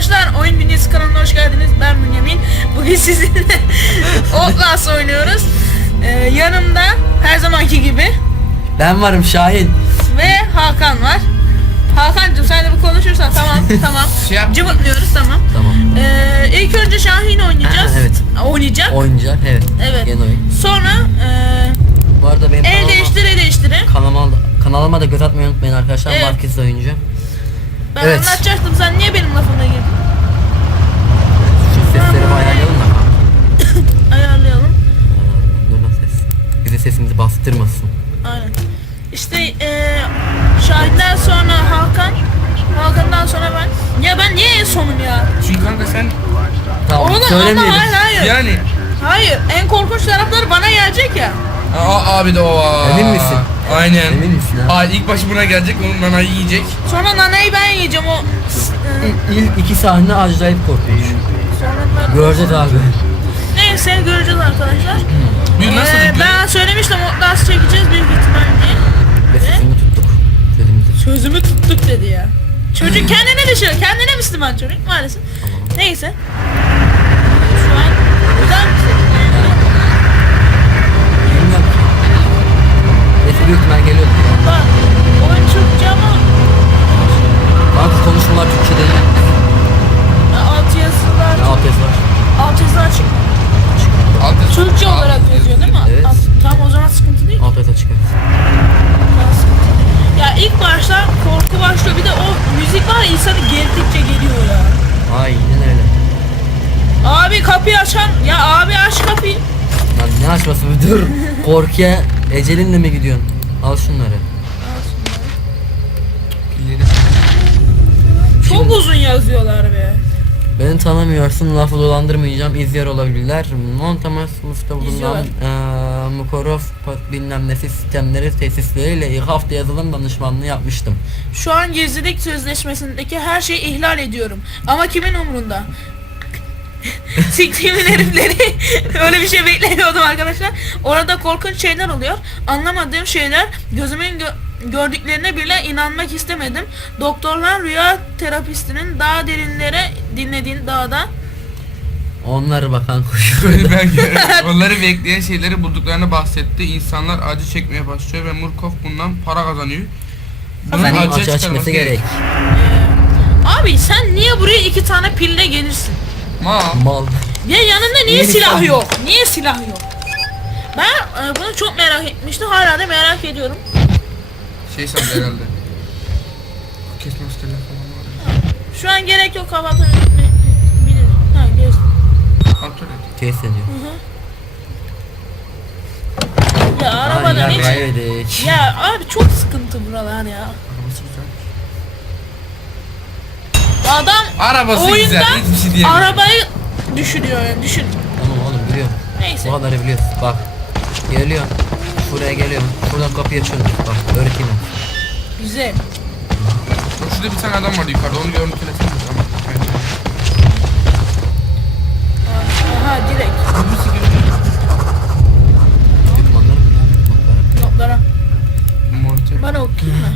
arkadaşlar, Oyun Dünyası kanalına hoş geldiniz. Ben Bünyamin. Bugün sizinle Outlast oynuyoruz. Ee, yanımda her zamanki gibi Ben varım Şahin. ve Hakan var. Hakan'cığım sen de bir konuşursan tamam tamam. Şey yap. Cıvıtlıyoruz tamam. Tamam. Ee, ilk önce Şahin oynayacağız. Ha, evet. Oynayacak. Oyuncak evet. Evet. Yeni oyun. Sonra Bu arada benim e, el kanalıma, değiştire değiştire. kanalıma, kanalıma da göz atmayı unutmayın arkadaşlar. Evet. Markes oyuncu. Ben Evet. anlatacaktım sen niye benim lafıma girdin? Şu sesleri bir ayarlayalım da. Ayarlayalım. Lan ses. Bize sesimizi bastırmasın. Aynen. İşte eee Şahin'den sonra Hakan, Hakan'dan sonra ben. Ya ben niye en sonum ya? Çünkü kanka sen Tamam Oğlum ama hayır hayır. yani Hayır en korkunç tarafları bana gelecek ya. Aa, abi de o. Emin misin? Aynen. Emin misin ha? Aa, ilk başı buna gelecek onun nanayı yiyecek. Sonra nanayı ben yiyeceğim o. eee, İlk, ilk iki sahne acayip korkunç. Göreceğiz abi. Neyse göreceğiz arkadaşlar. Bir nasıl Eee, bir ben söylemiştim Outlast çekeceğiz büyük ihtimal diye. Ve sesini tuttuk. Sesimizi. Sözümü tuttuk dedi ya. Çocuk kendine düşüyor. Kendine Müslüman çocuk maalesef. Neyse. Şu an güzel bir şey. Bilmiyorum ki. Neyse büyük ihtimal geliyordu. Bak oyun Türkçe ama Bazı konuşmalar Türkçe değil. alt yazılar Ne alt yazı var? alt yazı açık. Alt yazı- Türkçe alt olarak yazı- yazıyor değil mi? Evet. Alt- tamam o zaman sıkıntı değil. Alt yazı değil. Ya ilk başta korku başlıyor bir de o müzik var ya insanı geldikçe geliyor ya. Aynen öyle. Abi kapıyı açan ya abi aç kapıyı. Lan ne açması bu dur. Korkuya ecelinle mi gidiyorsun? Al şunları. Pilleri- Çok uzun yazıyorlar be. Beni tanımıyorsun, lafı dolandırmayacağım, izler olabilirler. Montamas'ta bulunan İzliyorlar. eee Mukorov bilmem ne sistemleri tesisleriyle ilk hafta yazılım danışmanlığı yapmıştım. Şu an gizlilik sözleşmesindeki her şeyi ihlal ediyorum. Ama kimin umrunda? Siktiğimin herifleri. Öyle bir şey beklemiyordum arkadaşlar. Orada korkunç şeyler oluyor. Anlamadığım şeyler gözümün gö- gördüklerine bile inanmak istemedim. Doktorlar rüya terapistinin daha derinlere dinlediğin dağda Onlar bakan. Böyle ben onları bekleyen şeyleri bulduklarını bahsetti. İnsanlar acı çekmeye başlıyor ve Murkoff bundan para kazanıyor. Bunun? Açığa acıya çıkması gerek. Abi sen niye buraya iki tane pille gelirsin? Ma. Mal. Ya yanında niye Niye silah silah yok? Niye silah yok? Ben e, bunu çok merak etmiştim. Hala da merak ediyorum. Şey sandı herhalde. Kesmez telefonu var. Şu an gerek yok kapatın. Bilir. Ha göz. Kontrol et. Test ediyor. Ya arabadan hiç. Ya abi çok sıkıntı buralar ya. Arabası güzel. Arabası güzel. oyunda Hiçbir şey diyemem. arabayı düşürüyor yani düşün. Tamam oğlum biliyorum. Neyse. Bu kadarı biliyorsun. Bak. Geliyor. Buraya geliyor. Buradan kapıyı açıyorum. Bak öğreteyim ben. Güzel. Şurada bir tane adam vardı yukarıda onu görüntülesene. Tamam. Aha direkt Kapısı görünüyor. Dokümanları mı? Notlara. notlara. Monte. Bana okuyayım mı?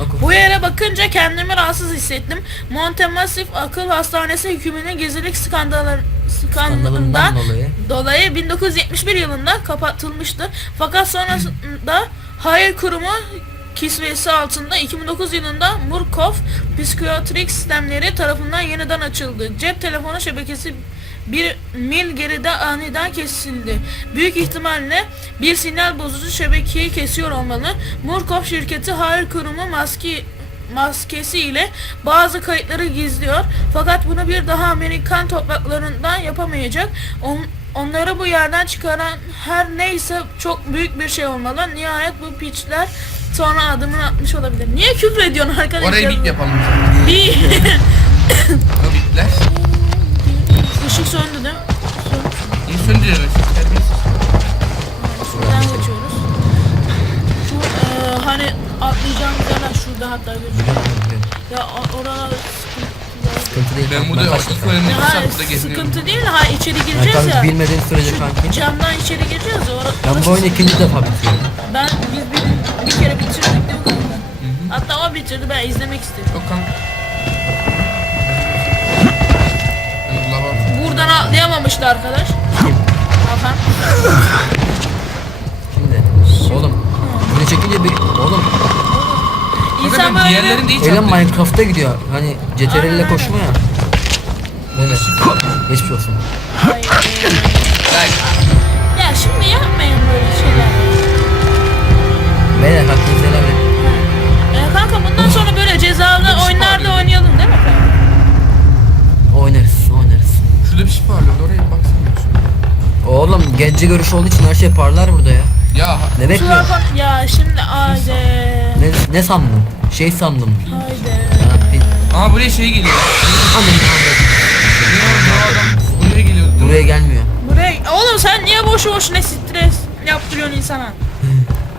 Oku. Bu yere bakınca kendimi rahatsız hissettim. Montemassif Akıl Hastanesi hükümünün gizlilik skandalından Skandalından dolayı. dolayı 1971 yılında kapatılmıştı. Fakat sonrasında Hayır Kurumu kisvesi altında 2009 yılında Murkoff Psikiyatrik Sistemleri tarafından yeniden açıldı. Cep telefonu şebekesi bir mil geride aniden kesildi. Büyük ihtimalle bir sinyal bozucu şebekeyi kesiyor olmalı. Murkoff şirketi Hayır Kurumu maske maskesi ile bazı kayıtları gizliyor. Fakat bunu bir daha Amerikan topraklarından yapamayacak. On- onları bu yerden çıkaran her neyse çok büyük bir şey olmalı. Nihayet bu piçler sonra adımını atmış olabilir. Niye küfür ediyorsun arkadaşlar? Oraya bip yapalım. Bir O bipler. ışık söndü değil mi? Söndü. İnsan diyoruz. Terbiyesiz. Şuradan geçiyoruz. Şu eee, hani atlayacağımız yerler şurada hatta gözüküyor. Ya oralar sıkıntı. Değil. Ben kanka, burada ilk zaten. öğrendiğim Ya saatte geziniyorum. sıkıntı değil ha içeri Yani gireceğiz kanka ya. bilmediğin sürece kanki. Camdan içeri gireceğiz ya. Or- Ben orası bu oyunu sıkıntı. ikinci defa bitiriyorum. Ben biz bir, bir kere bitirdik değil mi kanka? Hatta o bitirdi ben izlemek istedim. Yok kanka. anlayamamıştı arkadaş. Kim? Hakan. Şimdi. Oğlum. Bunu çekince bir... Oğlum. İnsan böyle diğerlerini de hiç atlayayım. Minecraft'a gidiyor. Hani CTRL ile koşma ya. Evet. Geçmiş olsun. Hayır. Like, Ya şimdi yapmayın böyle şeyler. Beyler hakkınızı helal edin. E, kanka bundan sonra böyle cezalı oyunlarda oynayalım değil mi? kanka? Oynarız, oynarız. Şurada bir şey parlıyordu oraya bir baksana. Oğlum gence görüşü olduğu için her şey parlar burada ya. Ya Ne Kusura ya şimdi haydi. Ne, ne sandın? Şey sandım. Haydi. Bir- Aha buraya şey geliyor. Anam, Ne o adam buraya mi? Buraya gelmiyor. Buraya oğlum sen niye boşu boşuna stres yaptırıyorsun insana?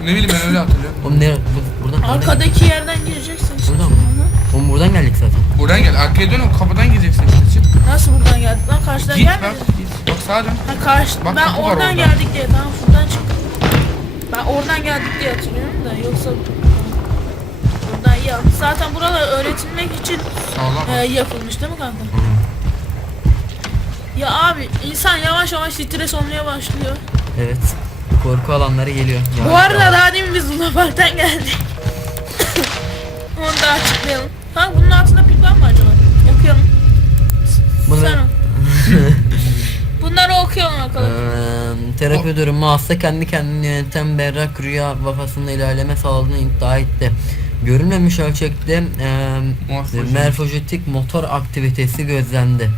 Ne bileyim ben öyle hatırlıyorum. Oğlum ne? Bu, buradan nereden- Arkadaki yerden gireceksin. işte. Buradan mı? Oğlum buradan geldik zaten. Buradan gel arkaya dön o kapıdan gideceksin işte çık. Nasıl buradan geldik lan karşıdan Git bak git. Bak sağa dön. Ha karşı Bak ben kapı var oradan orada. geldik diye tamam şuradan çık. Ben oradan geldik diye hatırlıyorum da yoksa buradan ya zaten buralar öğretilmek için Sağlam. e, yapılmış değil mi kanka? Ya abi insan yavaş yavaş stres olmaya başlıyor. Evet. Korku alanları geliyor. Bu Yavaş arada yavaş. daha demin biz Luna Park'tan geldik. Onu da açıklayalım. Kanka bunun altında Terapi durumu hasta kendi kendini yöneten berrak rüya vakasında ilerleme sağladığını iddia etti. Görülmemiş ölçekte Morfojenik. morfojetik motor aktivitesi gözlendi.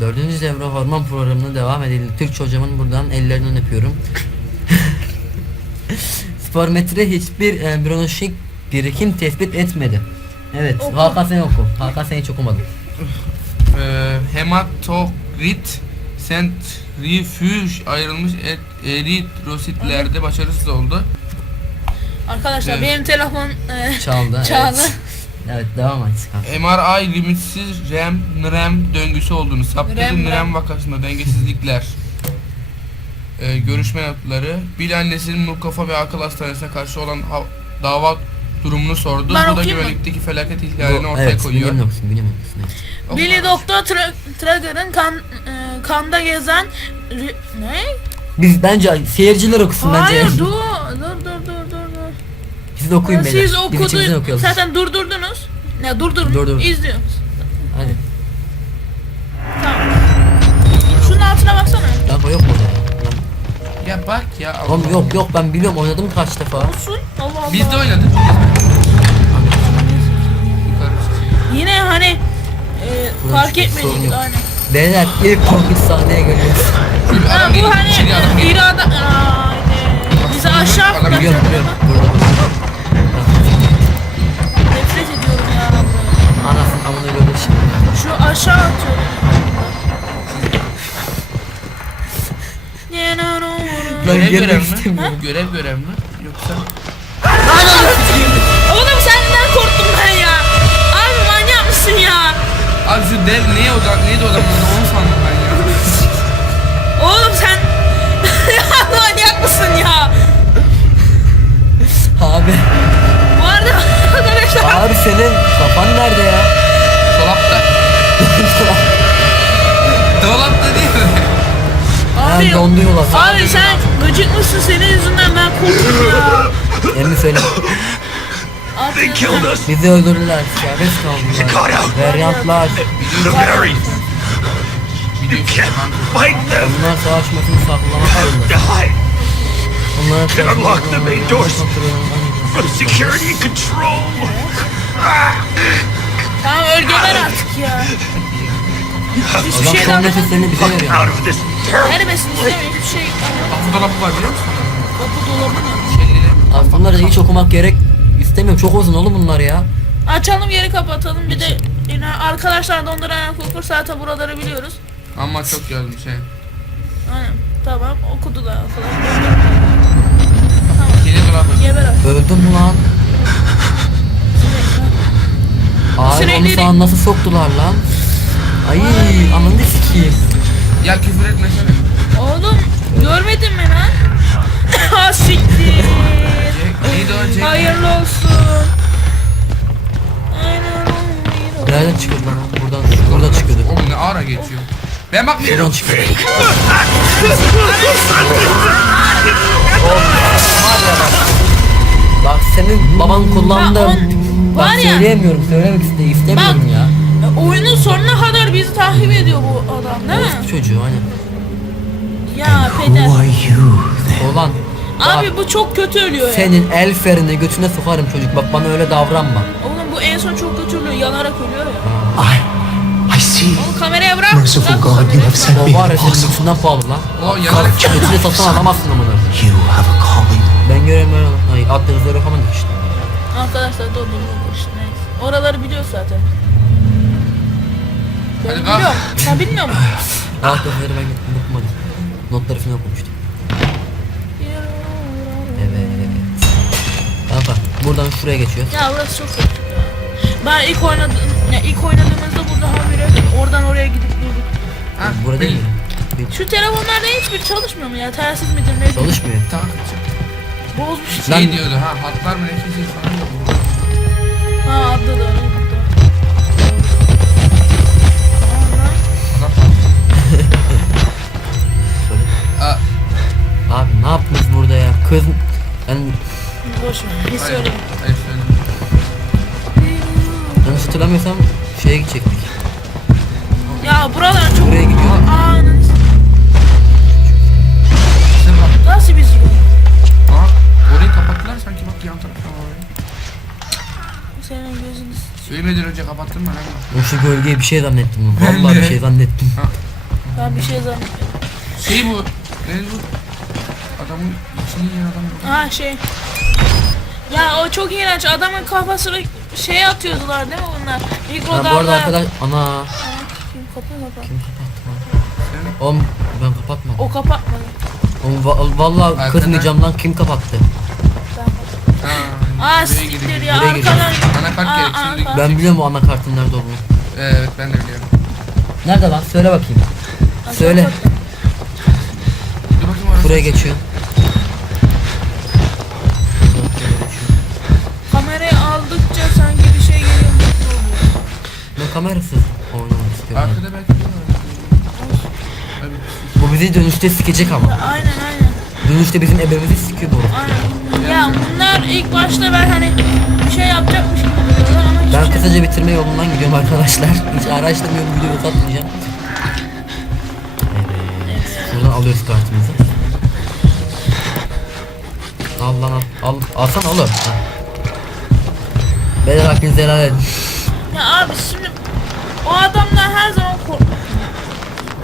Dördüncü devre hormon programına devam edildi. Türkçe hocamın buradan ellerinden öpüyorum. Spormetre hiçbir e, bronşik birikim tespit etmedi. Evet. Hakan sen oku. Hakan sen hiç okumadın. Ee, hematokrit sentrifüj ayrılmış et, eritrositlerde başarısız oldu. Arkadaşlar Evet. benim telefon e, Çaldı. Çaldı. Evet, evet devam et. kanka. MRI limitsiz REM, NREM döngüsü olduğunu saptadı. REM, NREM vakasında dengesizlikler. Ee, görüşme notları. Bill annesinin Murkofa ve akıl hastanesine karşı olan ha- dava durumunu sordu. Ben Bu da okuyayım mı? güvenlikteki felaket ihlalini ortaya evet, koyuyor. Okusun. evet. Oku. Billy Doktor Tra- Trager'ın kan, e, kanda gezen ri- ne? Biz bence seyirciler okusun Hayır bence. dur dur dur dur dur dur. Siz de okuyun beyler. Siz Biz içimizden okudun. okuyalım. Zaten durdurdunuz. Ne durdurun. Dur, dur. İzliyoruz. Hadi. Tamam. Şunun altına baksana. Kanka yok ya. Lan. Ya bak ya. Allah Oğlum yok yok ben biliyorum oynadım kaç defa. Olsun. Allah Allah. Biz de oynadık. Yine hani e, fark hiçbir sorun etmedik. yok. Beyler ilk korkunç sahneye geliyoruz. Ha, adam bu hani içeri adam. Aa, bizi aşağı Adam fırlatıyor. Biliyorum biliyorum. Görev mi? istemiyorum. Görev görev mi? Yoksa Oğlum senden korktum ben ya. Abi manyak mısın ya? Abi şu dev neye odak neydi odaklandı onu sandım ben ya. Oğlum sen ya manyak mısın ya? Abi. Bu arada arkadaşlar Abi senin kafan nerede ya? Dolapta abi, Ben dondu yola. abi sen gıcık mısın senin yüzünden ben korktum ya. Emmi söyle. Abi, Bizi öldürdüler. Serbest kaldılar. Varyantlar. You can't fight them. Bunlar savaşmasını saklamak zorunda. Die Onlara Then unlock the main doors. from security control. tamam öl geber artık ya. Hiçbir Adam şey son daha nefeslerini bize veriyor. İstemiyor hiçbir şey. Kapı dolabı var biliyor musun? Kapı dolabı mı? Şeyleri. Abi bunları hiç okumak gerek istemiyorum. Çok uzun oğlum bunlar ya. Açalım geri kapatalım bir de yine arkadaşlar donduran kokur zaten buraları biliyoruz. Ama çok yazmış şey. Aynen tamam okudular arkadaşlar. Dolabı. Geber artık. Öldüm mü lan? Abi onu sana nasıl soktular lan? Ay ananı sikeyim. Ya küfür etmesene. Oğlum görmedin mi lan? ha siktir. Neydi o Jack? Hayırlı olsun. Nereden çıkıyordu lan? Buradan, buradan çıkıyordu. Oğlum ne ara geçiyor. Ben Şuradan bakmıyorum. çıkıyor. Bak senin baban kullandı. Bak on- Bak var ya- söyleyemiyorum, söylemek iste istemiyorum Bak. ya. Oyunun sonuna kadar bizi takip ediyor bu adam değil mi? Bu çocuğu hani. Ya peder. Olan. Bak, Abi bu çok kötü ölüyor ya. senin el ferini götüne sokarım çocuk. Bak bana öyle davranma. Oğlum bu en son çok kötü ölüyor. Yanarak ölüyor ya. I, I see. Oğlum kameraya bırak. Merciful God, you have sent me var senin götünden pahalı lan. O yanarak Götüne satın alamazsın onu. You have a calling. Ben göremiyorum. Ay attığınızları yapamadık işte. Arkadaşlar dur dur dur işte neyse. Oraları biliyor zaten. Ben Hadi kalk. biliyorum. Sen bilmiyor musun? Attığınızları ben okumadım. Notları falan okumuştum. Evet. Kanka buradan şuraya geçiyoruz. Ya burası çok kötü ya. Ben ilk oynadım, ya ilk oynadığımızda burada habire oradan oraya gidip durduk. Ha, Burada değil mi? Bir- Şu telefonlarda hiçbir çalışmıyor mu ya? Telsiz midir nedir? Çalışmıyor. Tamam. Bozmuş. Şey Lan- diyordu ha hatlar mı ne kesin falan diyordu. Ha adlı da öyle. Burada ya? Kız... Ben Boş ver. Hayır, söyleyelim. hayır söyle. yanlış hatırlamıyorsam şeye gidecektik. Ya buralar çok... Buraya gidiyorduk. Aa. Nasıl biz yiyor? Aa, orayı kapattılar sanki bak yan taraftan orayı. Senin gözünü Söylemeden önce kapattın mı lan? Ben şu gölgeye bir şey zannettim. Ben Vallahi de. bir şey zannettim. Ben bir şey zannediyorum. Şey bu. Ne bu? Adamın içini yiyen adam. bu. Ha şey. Ya o çok iğrenç. Adamın kafasını şey atıyordular değil mi bunlar? Ha, bu Mikrodalga. arada arkadaş... Ana... Kim kapı kapat. Kim kapattı lan? Oğlum ben kapatmadım. O kapatmadı. Oğlum va- vallahi Arkadan- kızmayacağım lan kim kapattı? Ben kapattım. Ha, Aa siktir ya Buraya arkadan. Anakart Aa, gerek, şimdi- anakart. Ben biliyorum o anakartın nerede olduğunu. Evet ben de biliyorum. Nerede lan? Söyle bakayım. Söyle. Dur bakayım orası. Buraya geçiyor. Kamerasız oynamak istiyorum. Arkada belki bir var. Bu bizi dönüşte sikecek ama. Aynen aynen. Dönüşte bizim ebemizi sikiyor bu. Aynen. Ya bunlar ilk başta ben hani bir şey yapacakmış gibi duruyorlar ama Ben şey kısaca bitirme yolundan gidiyorum arkadaşlar. Hiç araştırmıyorum, videoyu uzatmayacağım. Evet. Buradan alıyoruz kartımızı. Al lan al. Al. Alsana oğlum. Ha. Beyler hakkınızı helal edin. Ya abi şimdi o adamdan her zaman kork.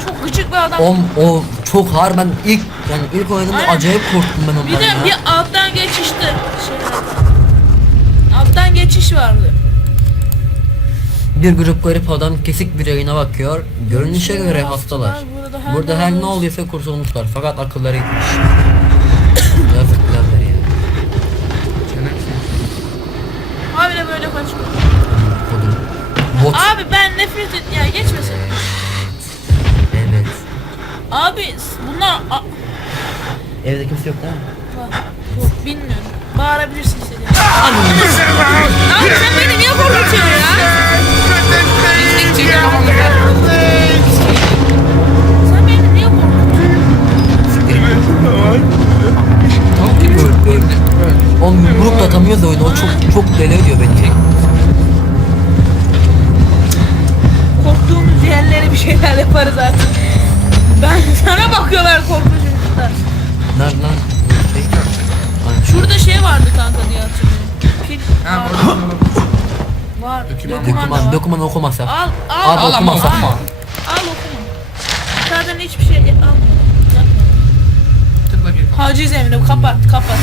Çok gıcık bir adam. O, o çok ağır ben ilk yani ilk oynadığımda Aynen. acayip korktum ben ondan bir de ya. bir alttan geçişti. Şeylerden. Alttan geçiş vardı. Bir grup garip adam kesik bir yayına bakıyor. Görünüşe göre hastalar. Burada her Burada ne her ne olursa- olduysa kurtulmuşlar fakat akılları gitmiş. Yazıklar nefret et ya geçmesin. Evet. Abi bunlar a- Evde kimse yok değil mi? Bak, Yok bilmiyorum. Bağırabilirsin istediğin. Abi sen beni niye korkutuyorsun ya? Doküman okumasa. Al al. Al, Al ama okumasa. bakma. Al okuma. Zaten hiçbir şey. Yapmadım. Tıkla geri kapat. Haciz emri kapat kapat. kapat.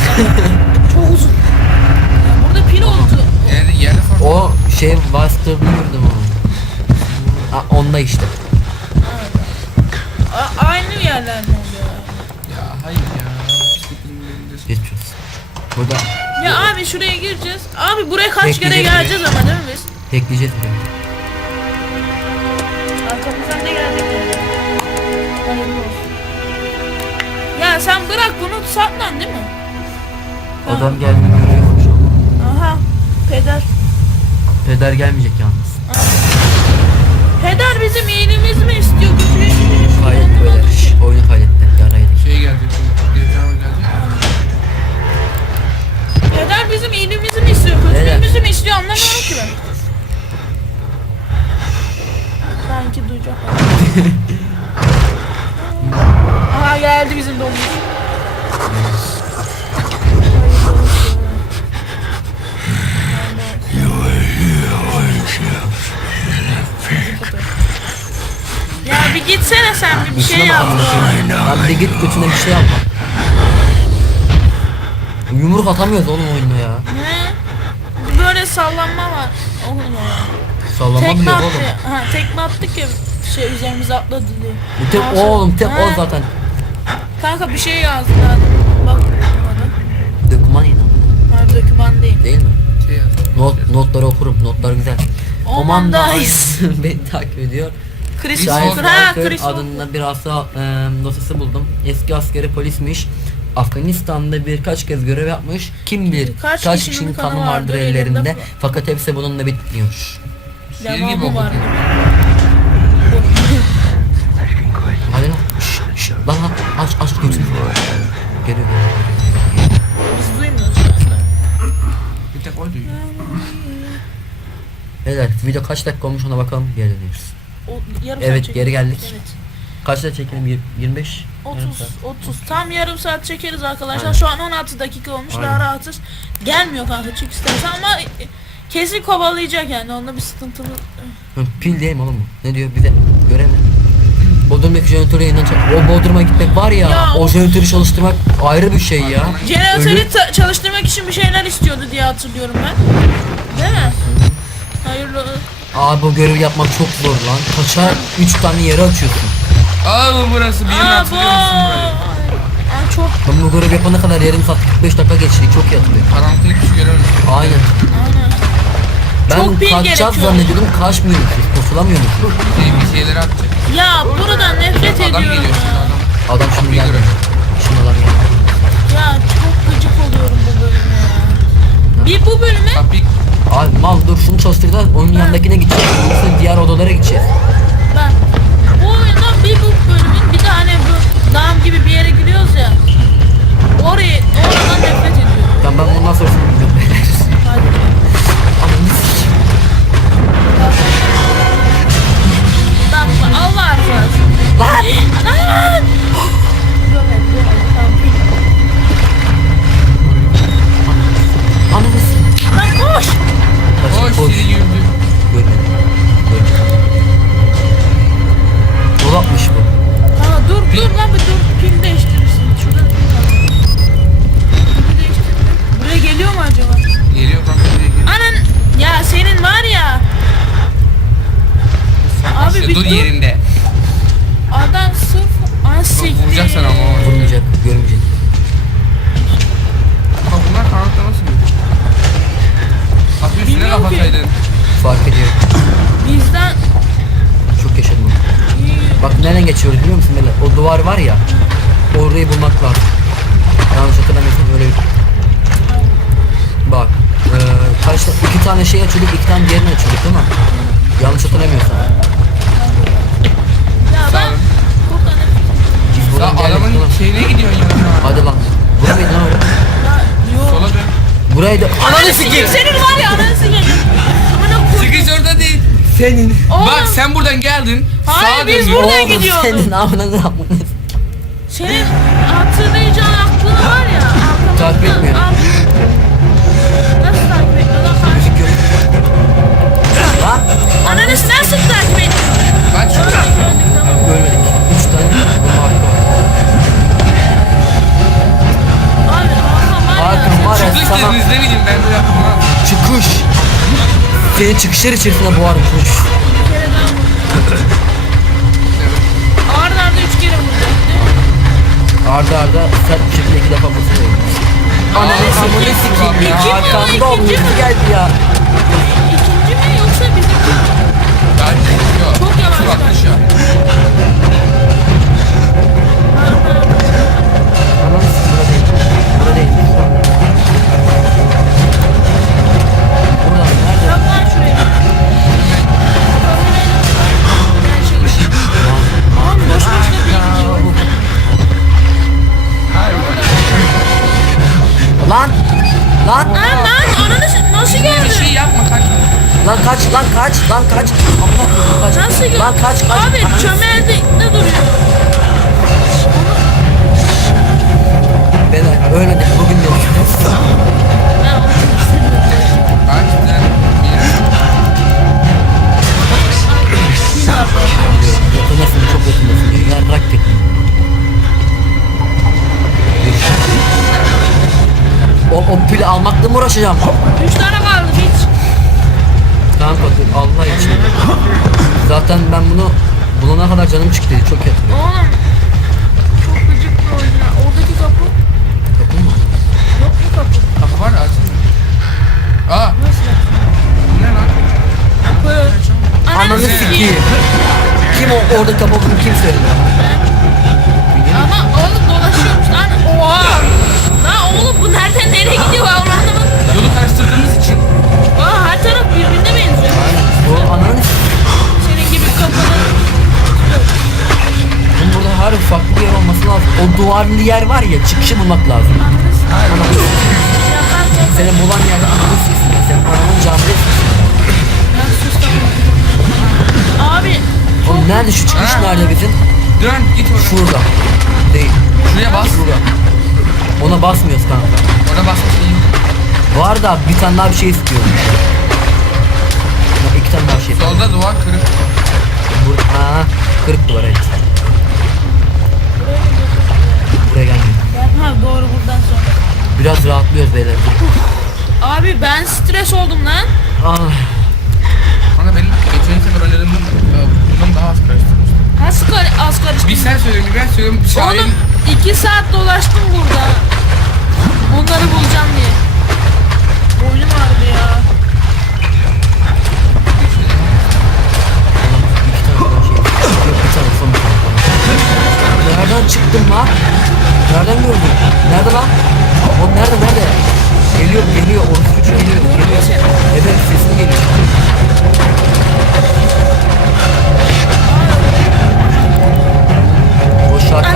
Çok uzun. Ya burada pil oldu. Yerde yerde fark. O şey bastırmıyordum onu. Ha, onda işte. A- aynı yerler mi oluyor? Ya hayır ya. Pisliklerin yerinde. Geçmiş olsun. Burada Ya abi şuraya gireceğiz. Abi buraya kaç kere Bekleyeceğiz geleceğiz ama değil mi biz? tekleyeceğiz bir Olsun. Ya sen bırak bunu tutsan değil mi? Tamam. Adam geldi görüyormuş şey ama. Aha. Peder. Peder gelmeyecek yalnız. Aha. Peder bizim iyiliğimiz mi istiyor? Kötülüğümüzü mü şey istiyor? Hayır böyle. Oyunu kaydetti. Yaraydı. Şey geldi. Peder bizim iyiliğimizi mi istiyor? Kötülüğümüzü mü istiyor? Anlamıyorum ki ben. Sanki duyacak. Aha geldi bizim domuz. Ya bir gitsene sen bir, bir şey yap. Abi de git götüne bir şey yapma. Yumruk atamıyoruz oğlum oyunda ya. Ne? Böyle sallanma var. Oğlum ya. Sallama Tekme bile oğlum. Ha tekme attık ya şey üzerimize atladı diye. Tek oğlum tek ha. o zaten. Kanka bir şey yazdı lan. Bak bana. Döküman inan. Ha döküman değil. Değil mi? Şey. Not, notları okurum. Notlar güzel. Oman da Dice. beni takip ediyor. Chris Walker. Ha Chris adında bir hasta e, dosyası buldum. Eski askeri polismiş. Afganistan'da birkaç kez görev yapmış. Kim bilir Kaç kaç, kişinin kişinin kanı kanı vardır vardır ellerinde. ellerinde. Fakat hepsi bununla bitmiyor. Var. okudun. Hadi lan. Şş, şş. Lan lan aç aç götür. Geliyor. Biz duymuyoruz aslında. Bir tek o duyuyor. Beyler video kaç dakika olmuş ona bakalım geri dönüyoruz. O, yarım Evet, saat geri geldik. Evet. Kaçta çekelim? Yir- 25? 30 Yarım saat. 30 tam yarım saat çekeriz arkadaşlar. Aynen. Şu an 16 dakika olmuş. Daha Aynen. rahatız. Gelmiyor kanka çık istersen ama e, kesin kovalayacak yani. Onda bir sıkıntılı. Pil değil mi oğlum? Ne diyor bize? Görev mi? Bodrum'daki jeneratörü yeniden çal- O Bodrum'a gitmek var ya, Ya o jeneratörü çalıştırmak ayrı bir şey ya. Jeneratörü Ölü- ta- çalıştırmak için bir şeyler istiyordu diye hatırlıyorum ben. Değil mi? Hayırlı. Abi bu görevi yapmak çok zor lan. Kaça 3 tane yere açıyorsun. Aa bu burası bir yerini Aa bu. hatırlıyor musun burayı? Aa, çok Ben bu görevi yapana kadar yarım saat 45 dakika geçti. Çok iyi hatırlıyorum. Karanlık şey göremiyorum. Aynen. aynen. Ben Çok pil kaçacağız gerekiyor. zannediyordum. Kaçmıyormuşuz. Kurtulamıyormuşuz. Şey, bir şeyleri atacak. Ya buradan nefret Adam ediyorum geliyor şimdi ya. adam. Adam şimdi geldi. Şimdi adam geldi. Ya çok gıcık oluyorum bu bölüme ya. Bir bu bölüme Bak bir Abi mal dur şunu çalıştıracağız. Onun yanındakine gideceğiz. Yoksa diğer odalara gideceğiz. ben bu oyunda bir bu bölümün bir de hani bu dam gibi bir yere giriyoruz ya. Orayı oradan nefret ediyorum. Ben ben bundan sonrasını bilmiyorum. Var ya. Orayı bulmak lazım. Yanlış hatırlamıyorsam öyle. Bak. Eee karşıda iki tane şey açıyorduk, iki tane diğerini açıyorduk değil mi? Yanlış hatırlamıyorsam. Ya ben buradan Biz Ya buradan geldik adamın değil mi? şeyine gidiyorsun ya. Hadi lan. Bura mıydı lan öyle? ya yok. Sola dön. Buraydı. Ananı sikeyim. Senin var ya ananı sikeyim. Amına koy. Çıkış orada değil. Senin. Oğlum, Bak sen buradan geldin. Hayır, sağa biz döndün. buradan Oğlum gidiyorduk. senin amına ne yapmadın? Senin hatırlayacağın aklın var ya. arkamızda- Takip etmiyor. Nasıl takip etmiyor lan karşı? Lan. Ananı nasıl takip ediyor? Kaç gördük tamam. Görmedik. Üç tane hakkı var. Abi Hakan var ya. Hakan var ya Çıkış sana dediniz ne bileyim ben de yaptım ha. çıkış. Seni çıkışlar içerisine boğarım kuş. Bir kere daha Arda arda sert bir şekilde iki defa basıyor. Ananı amını sikeyim ya. İki mi o, Arkamda olmuş geldi ya. İkinci mi yoksa bizim Ben yok. Çok yavaş Şu bak. Lan! Lan lan ananı nasıl Bir şey gördün? yapma kaç. Lan kaç lan kaç lan kaç. Amına koyayım kaç. Nasıl çekiyor. Lan kaç, kaç. Abi Ananı- çömelde ne duruyor? Beyler öyle de bugün de Ben onu çok. Ben diyor. Yarrak O, o pili almakla mı uğraşacağım? Üç tane kaldı hiç. Kanka dur Allah için. Zaten ben bunu bulana kadar canım çıktı. Çok kötü. Oğlum çok gıcık bir oyun ya. Oradaki kapı Dokun mu? yok mu kapı? kapı var ya açılmıyor. Aa Nasıl? bu ne lan? Kapı. Ananı sikeyim. Kim o orada kapattığını kim söyledi? Nereye gidiyor anlamadım. Yolu karıştırdığımız için Aa her taraf birbirine benziyor. O ananı Senin gibi kapalı. Bunun burada her farklı bir yer olması lazım. O duvarlı yer var ya çıkışı bulmak lazım. Ananı Yaparken Seni bulan yerde ananı siksin. Senin ananın camide siksin. Abi Oğlum nerede şu çıkış Ha. nerede bizim? dön git oraya. Şurada. Değil. Şuraya bas. Şurada. Ona basmıyoruz kanka. Orada basması iyi. Var da bir tane daha bir şey istiyorum. İki tane daha şey. Solda duvar kırık. Bur ha, kırık duvar evet. Buraya gelmeyin. ha doğru buradan sonra. Biraz rahatlıyoruz beyler. Abi ben stres oldum lan. Ah, Kanka benim geçen sefer oynadığımda e, bundan daha az karıştırmıştım. Nasıl kar- az karıştı? Bir sen söylüyorsun bir ben söylüyorum. Şahin Oğlum iki saat dolaştım burada. Bunları bulacağım diye. Boynum ağrıdı ya. Nereden çıktın lan? Nereden gördün? Nerede lan? O nerede nerede? Geliyor geliyor. Orası geliyor. geliyor. Evet sesini geliyor. O şarkı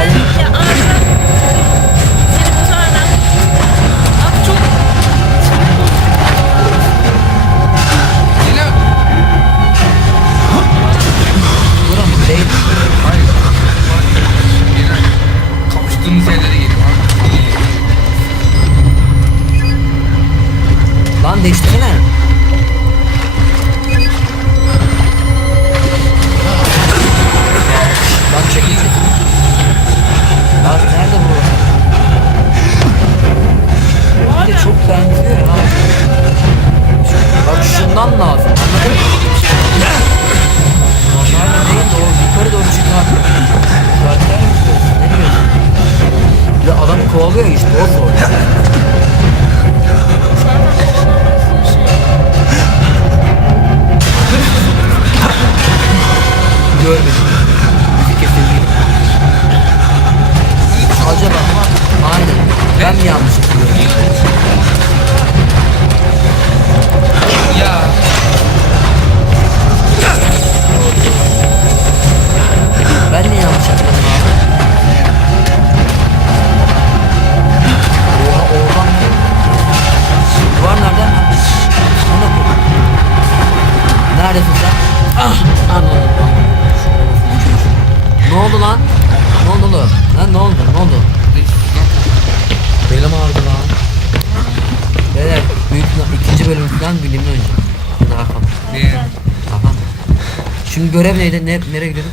Şimdi görev neydi? Ne, nereye gidiyorduk?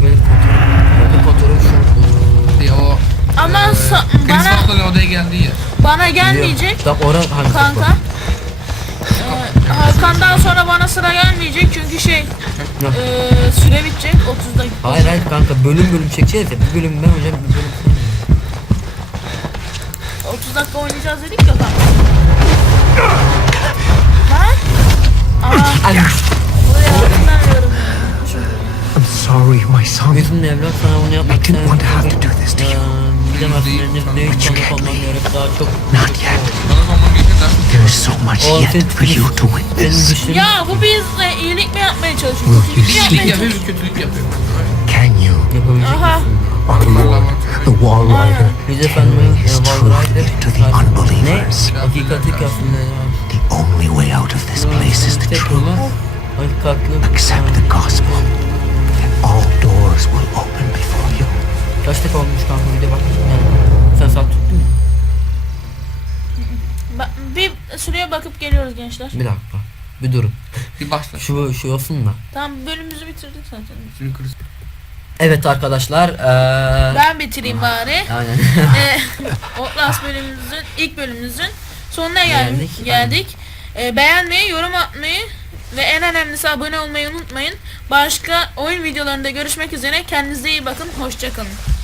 Görev kontrolü. Kontrolü şu. bir o ama sa- Chris bana Farley'in odaya geldiği yer. bana gelmeyecek Tamam ora hangi kanka. Ee, Hakan'dan sonra bana sıra gelmeyecek çünkü şey ee, süre bitecek 30 dakika. Hayır hayır kanka bölüm bölüm çekeceğiz ya. Bir bölüm ben hocam bir bölüm. 30 dakika oynayacağız dedik ya kanka. Lan? Aa, sorry, my son. Bizim evlat sana bunu yapmak I didn't want to have to do this to you. Gidemezsin ne ne But you hiç olmam gerek daha çok. Not yet. Bana sonuna geçen daha çok There is so much O yet senin for you to senin witness. dışın. Ya bu bizle iyilik mi yapmaya çalışıyor? Will Kötülük mü you yapmaya iyilik yapıyor çalışıyor? bir kötülük yapıyor. Can you? Yapabilecek Aha. misin? Our Lord, the Wall Rider, Biz convey efendim His e, truth Valorant'te to the ne? unbelievers. Hakikati aslında The only way out of this place is the Tek truth. yolu Hakikatli. Accept the gospel, and all doors will open before you. Kaç olmuş kanka bir de bak. Yani, sen saat tuttun mu? Ba- bir süreye bakıp geliyoruz gençler. Bir dakika. Bir durun. Bir başla. Şu şu olsun da. Tamam bölümümüzü bitirdik zaten. Şimdi kırız. Evet arkadaşlar. Eee Ben bitireyim bari. Aynen. Ee, Outlast bölümümüzün ilk bölümümüzün sonuna geldik. Geldik. geldik. Ee, beğenmeyi, yorum atmayı ve en önemlisi abone olmayı unutmayın. Başka oyun videolarında görüşmek üzere. Kendinize iyi bakın. Hoşçakalın.